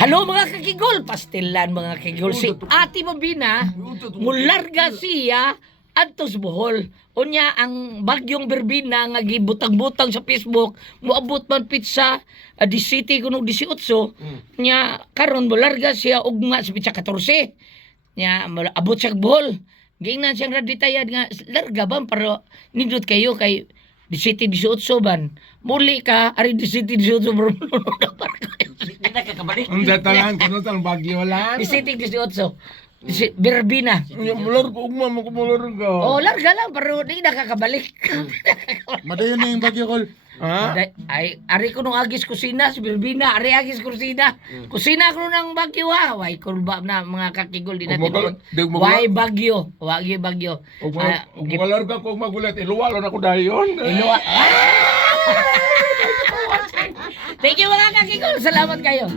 Hello mga kakigol, pastilan mga kakigol. Si Ate Mabina, mularga siya adtos Bohol. Unya ang bagyong Berbina nga gibutang-butang sa Facebook, moabot man pizza di city kuno 18. Nya karon mularga siya ugma sa pizza 14. Nya abot sa Bohol. Giingnan siyang raditayad nga larga ba pero nindot kayo kay di city 18 ban. Muli ka ari di city 18 bro. Hindi na kakabalik. Ang datalan, kano ang bagyo lang. Di city 18. Berbina. Mulor ko, ugma mo ko mulor ka. Oh, larga lang pero di na kakabalik. Madayon na yung bagyo, Kol. Ha? Ay, ari ko nung agis kusina, si Berbina, ari agis kusina. Kusina ko nung bagyo ha. Way kulba na mga kakigol di natin. Way bagyo. Way bagyo. Ug mulor ka kung magulat, iluwalo na ko dayon. Iluwa. Thank you mga kakigol. Salamat kayo.